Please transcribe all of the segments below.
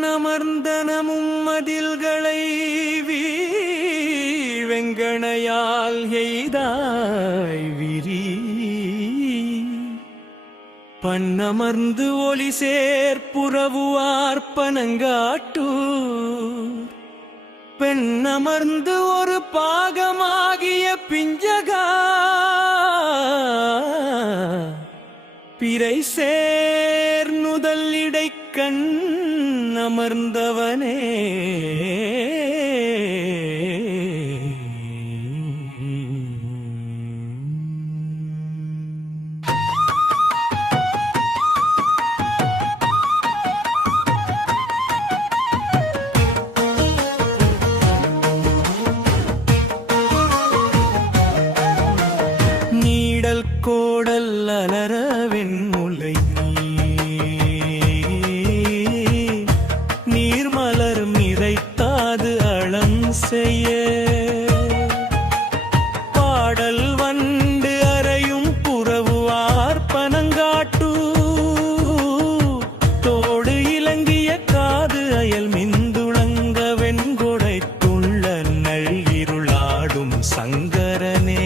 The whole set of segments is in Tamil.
விண்ணமர்ந்தனமும் மதில்களை வெங்கணையால் எய்தாய் விரி பண்ணமர்ந்து ஒளி சேர்ப்புறவுவார் பனங்காட்டூர் பெண்ணமர்ந்து ஒரு பாகமாகிய பிஞ்சகா பிறை சேர்நுதல் இடைக்கண் அமர்ந்தவனே நீடல் கோடல் அலரவென் முலை நீர்மலர் நிறைத்தாது அளம் செய்ய பாடல் வண்டு அறையும் புறவுவார் பனங்காட்டூ தோடு இலங்கிய காது அயல் மிந்துளங்க வெண்கொடை துள்ள நல்கிருளாடும் சங்கரனே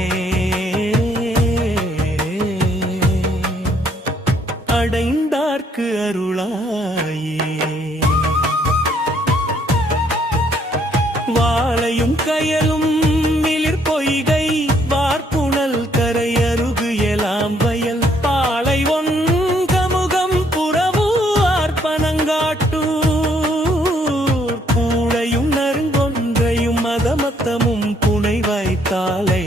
அடைந்தார்க்கு அருளாயே வாளையும் கயலும் மிளிர் பொய்கை வார்ப்புணல் கரையருகு எலாம் வயல் பாலை ஒன்கமுகம் புறவுவார் பனங்காட்டூர் பூளையும் நறுங்கொன்றையும் மதமத்தமும் புனை வைத்தாலை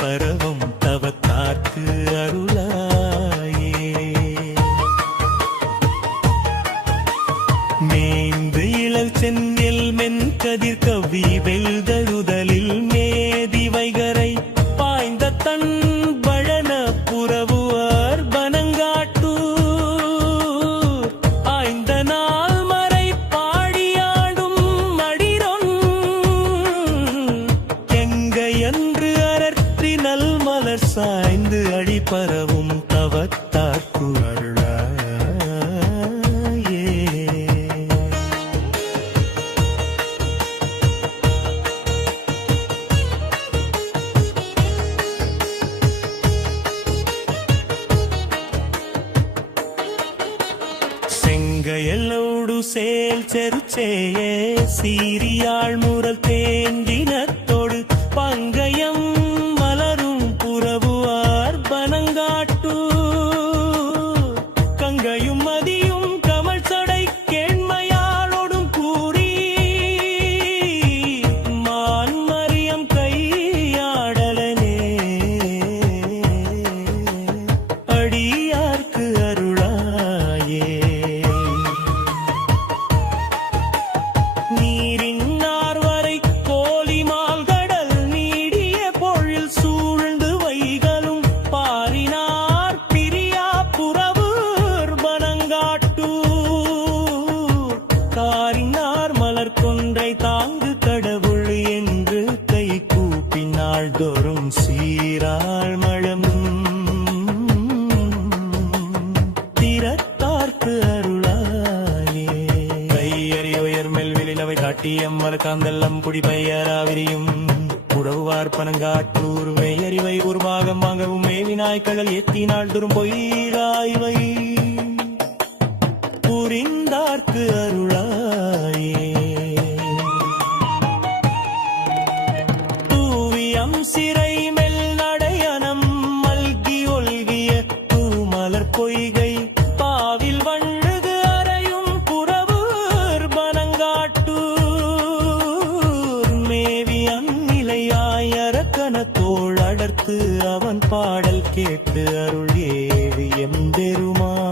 பரவும் தவத்தார்க்கு அருளாயே மேய்ந்து இளல் சென்னில் மென்கதிர் கவி வெல்தழுதலில் மேதி வைகரை பாய்ந்த தன் பழன புறவுவார் பனங்காட்டூர் ஆய்ந்த நாள் மறை பாடியாடும் மடிரொன் எங்கையன்று அரற்றி நல் மலர் சாய்ந்து அடிபரவும் தவத்தார்க்கு செங்கையல்லோடு சேல் செருச்சேயே சீரியாழ் முரல் தேங்கினத்தோடு பங்கயம் மலரும் புறவுவார் பனங்காட்டூர் கங்கையும் மதியும் கமல் சடை கேண்மையாளோடும் கூறி மான்மரியம் கையாடலனே அடியார்க்கு அருளாயே நீரின்னார் வரை கோலிமால் கடல் நீடிய பொழில் சூழ்ந்து வைகளும் பாரினார் பிரியா புறவூர் பனங்காட்டூர் காரினார் மலர் கொன்றை தாங்கு கடவுள் என்று கை கூப்பினாள் தோறும் சீராள் மழம் திறத்தார்க்கு அருளாயே கையறியோயர் மெல்விலினவை காட்டியம் மலக்காந்தெல்லாம் குடி பையராவிரியும் உறவுவார் பனங்காட்டூர் மெய்யறிவை ஒரு பாகம் வாங்கவும் மேவினாய் கடல் எத்தினாள் துரும் பொய்ராய்வை புரிந்தார்க்கு அருளாயே தூவியம் சிறை மெல் நடையனம் மல்கி ஒல்கிய தூமலர் பொய்கை பாவில் வண்ணுது அறையும் புறவூர் பனங்காட்டூர் மேவி அந்நிலையாய் அரக்கணத்தோள் அடர்த்து அவன் பாடல் கேட்டு அருள் ஏவி எம்பெருமான்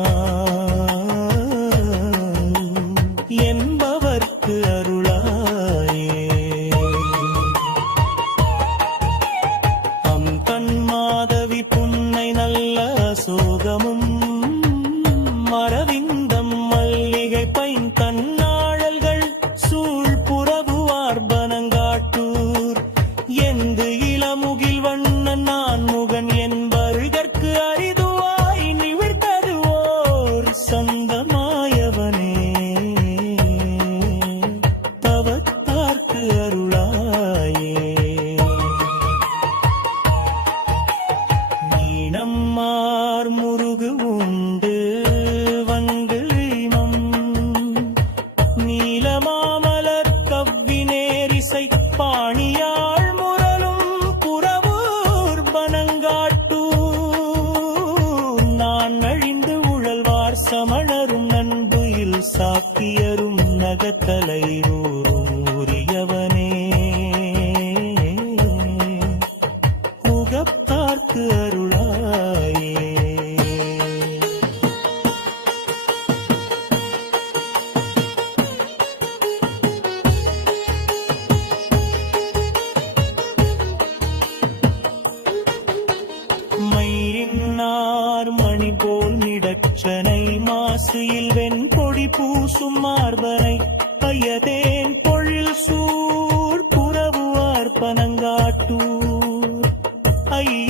பசியில் வெண்பொடி பூசும் மார்பனை பையதேன் பொழில் சூழ் புறவுவார் பனங்காட்டூர் ஐய